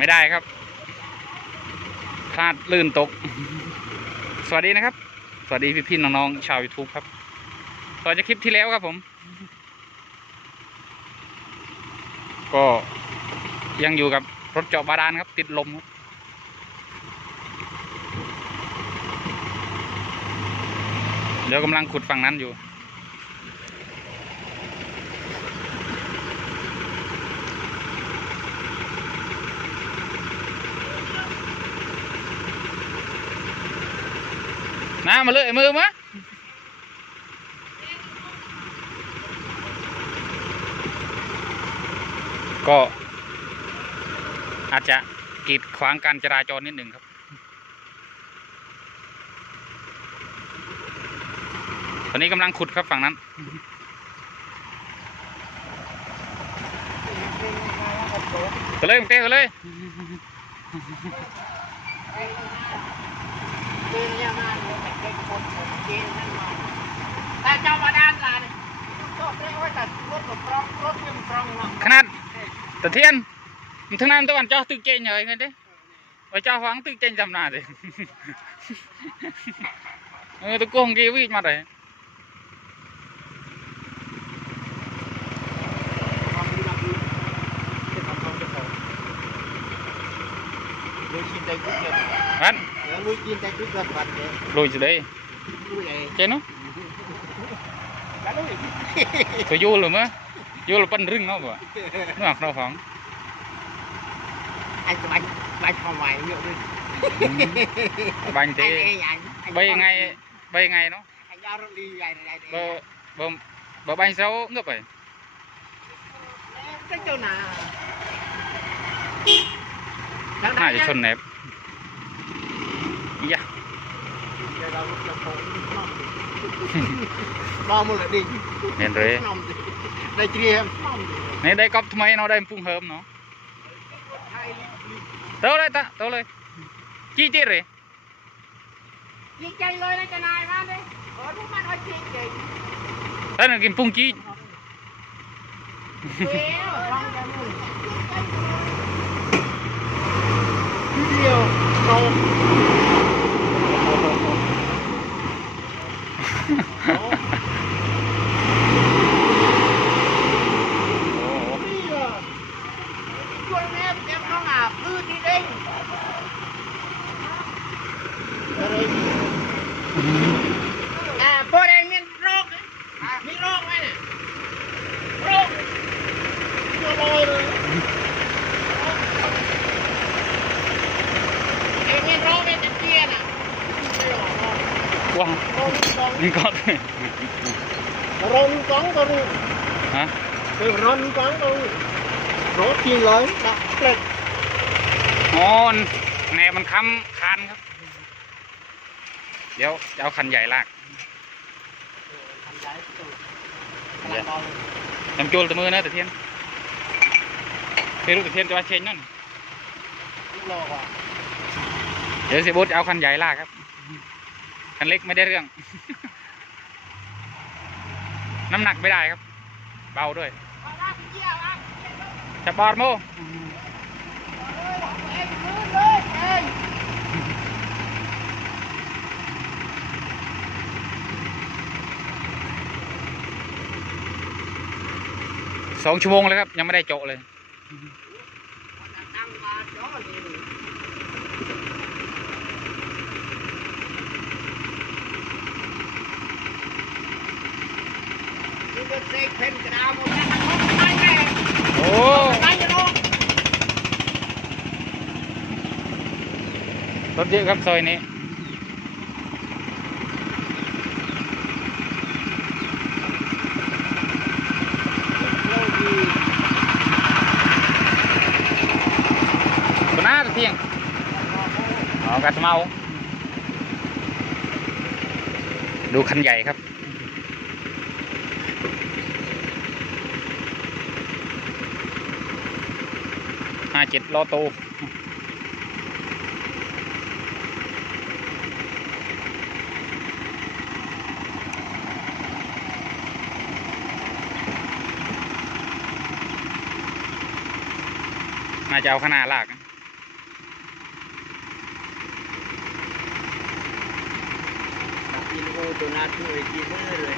ไม่ได้ครับพลาดลื่นตกสวัสดีนะครับสวัสดีพี่ๆน้องๆชาว YouTube ครับต่อจากคลิปที่แล้วครับผมก็ยังอยู่กับรถเจาะบาดาลครับติดลมครับเดี๋ยวกำลังขุดฝั่งนั้นอยู่น้ามาเลยมือมะก็อาจจะกีดขวางการจราจรนิดหนึ่งครับตอนนี้กำลังขุดครับฝั่งนั้นก็เลยเตะกันเลยแต่เจ้ามาด้านลาเนี่ยก็เรียกว่าแต่รถกับปรองรถยังปรองเนาะขนาดตะเทียนทั้งนั้นตะวันเจ้าตึกเจนเหรอไงเด้ไว้เจ้าฟังตึกเจนจำหน้าดิตะโกงกีวิ่งมาเลยอันลุยจีนแต่กุ๊กกับบัตรลุยจะได้เจนเนาะตัวยูหรือมั้ยยูหรือปั้นรึงเนาะบ่เนื้อเราของไอ้จะไปทำไมเยอะด้วยบังเตะใบยังไงเนาะเบอบังเซาเงือบไปน่าจะชนแหนบยะมองมือเลยดิเห็นเลยได้เตรียมนี่ได้ก๊อปทำไมเราได้พุ่งเฮิมเนาะเท่าไรตาเท่าไรจี้จี้เลยยิงใจเลยนะจะนายมาเลยโอ้ทุกมันเอาจริงจริงท่านกินพุ่งจี้เดียวโตพวกเองมีโรคมีโรคไหมเนี่ยโรคเยอะเลยเองมีโรคเนี่ยจะเตี้ยน่ะว้าวนี่ก็ร้อนก้องก็รู้ฮะร้อนก้องก็รู้รถกินเลยดักเปล็ดอ๋อแหนมันค้ำคานครับเดี๋ยวจะเอาคันใหญ่ลากทำโจลตัวมือนะตะเทียนลูกตะเทียนจะมาเชนนั่นเดี๋ยวสิบุตรเอาคันใหญ่ลากครับคันเล็กไม่ได้เรื่องน้ำหนักไม่ได้ครับเบาด้วยจะปอดโม่2 ชั่วโมงเลยครับยังไม่ได้โจเลยโอ้รถเยอะครับซอยนี้ตัวหน้าตะเทียงอ๋อกระสเมาดูคันใหญ่ครับ57 ล้อโตน่าจะเอาขนาดลาก ปูตัวนาช่วยกินเลย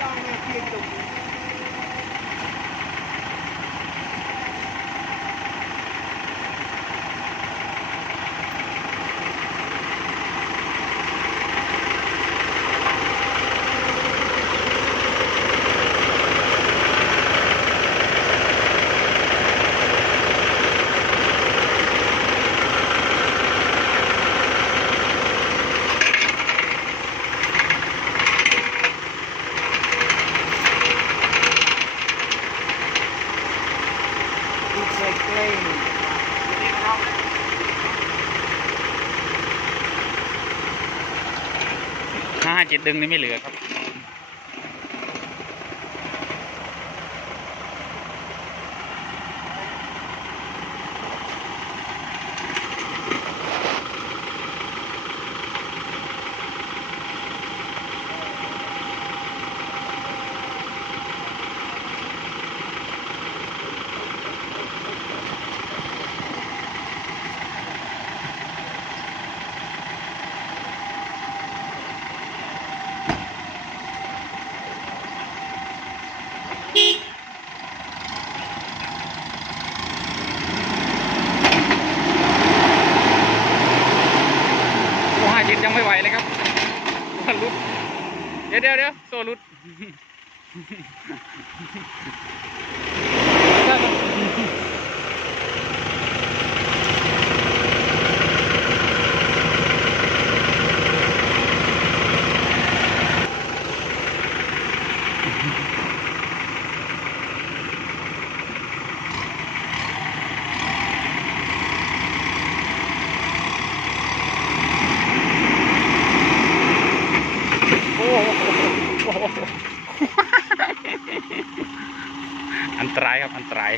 ต้องไม่เพียงตรงนี้ 557 ดึงนี่ไม่เหลือครับ57ยังไม่ไหวเลยครับรุดเดี๋ยวโซ่รุดอันตรายครับอันตราย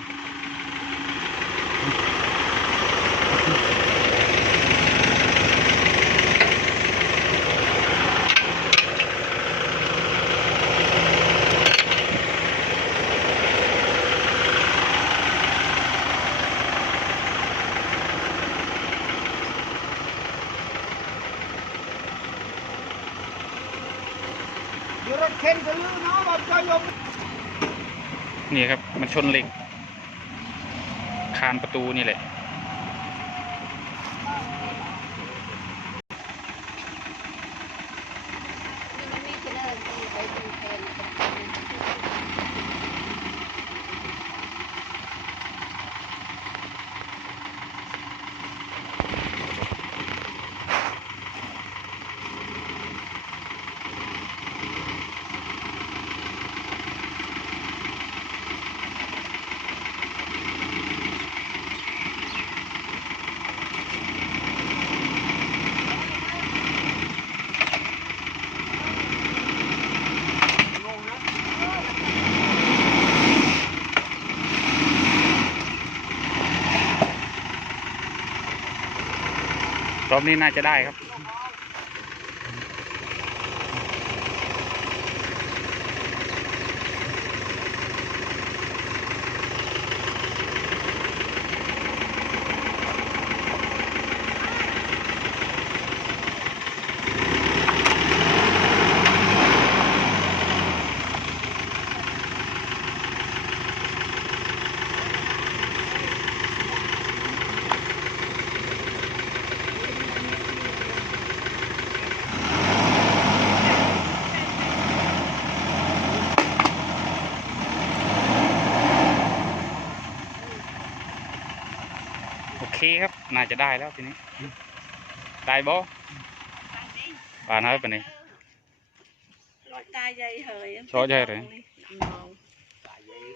รถเข็นก็ลือเนาะแบบจะยก นี่ครับมันชนเหล็กคานประตูนี่แหละรอบนี้น่าจะได้ครับโอเคครับน่าจะได้แล้วทีนี้ได้บ่ป่านเฮ้ยปะนี่ ตายใหญ่เหย Rõ ràng rồi.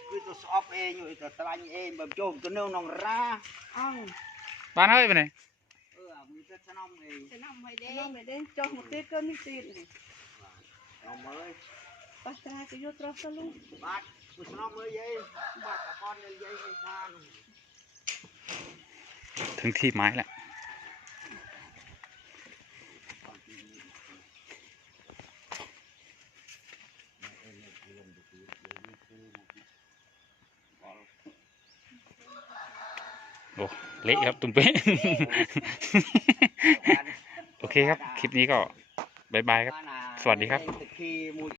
คือตัวสอบเองอยู่ตัวตรังเองแบบโจมตัวเนื้อนองราอ้าว ป่านเฮ้ยปะนี่ มีแต่ชนะเอง จะนำไปได้น้องไม่ได้จองหมดเต้ก็ไม่ติดเลย เอามาเลย ปัสสาวะจะยุดรอสลุง บาดผู้ชนะมือยัยบาดตะปอนเลยยัยไอ้ทาน ถึงที่ไม้แล้ว โอ้เละครับตุ้มเป๊ะ โอเคครับ คลิปนี้ก็บายบายครับ สวัสดีครับ